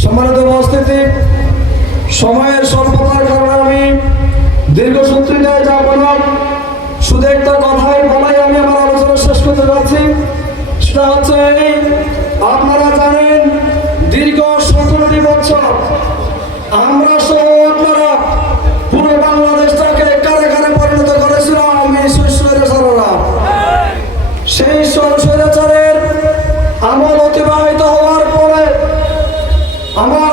সম্মানিত উপস্থিতি, সময়ের স্বল্পতার কারণে আমি দীর্ঘসূত্রিতায় যাব না শুধু একটা কথাই বলাই আমি আমার আলোচনা শেষ করতে পারছি সেটা হচ্ছে এই, আপনারা জানেন, দীর্ঘ সতেরোটি বছর আমরা সহ আপনারা পুরো বাংলাদেশটাকে কারে কারে পরিণত করেছিলাম আমি শৈশবের সেই সরসরের আমল 어머!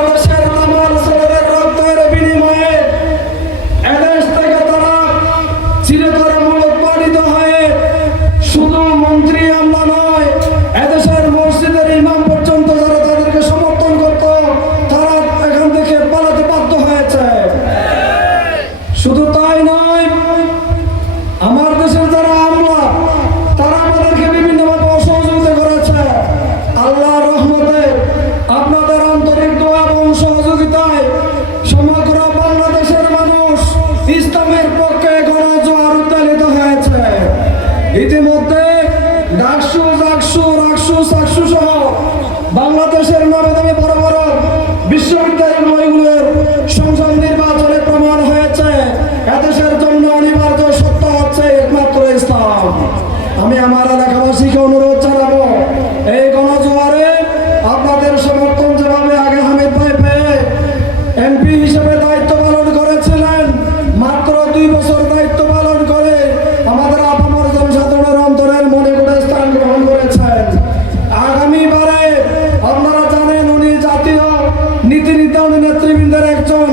ইতিমধ্যে ডাকশো ডাকশো রাকশো চারশো সহ।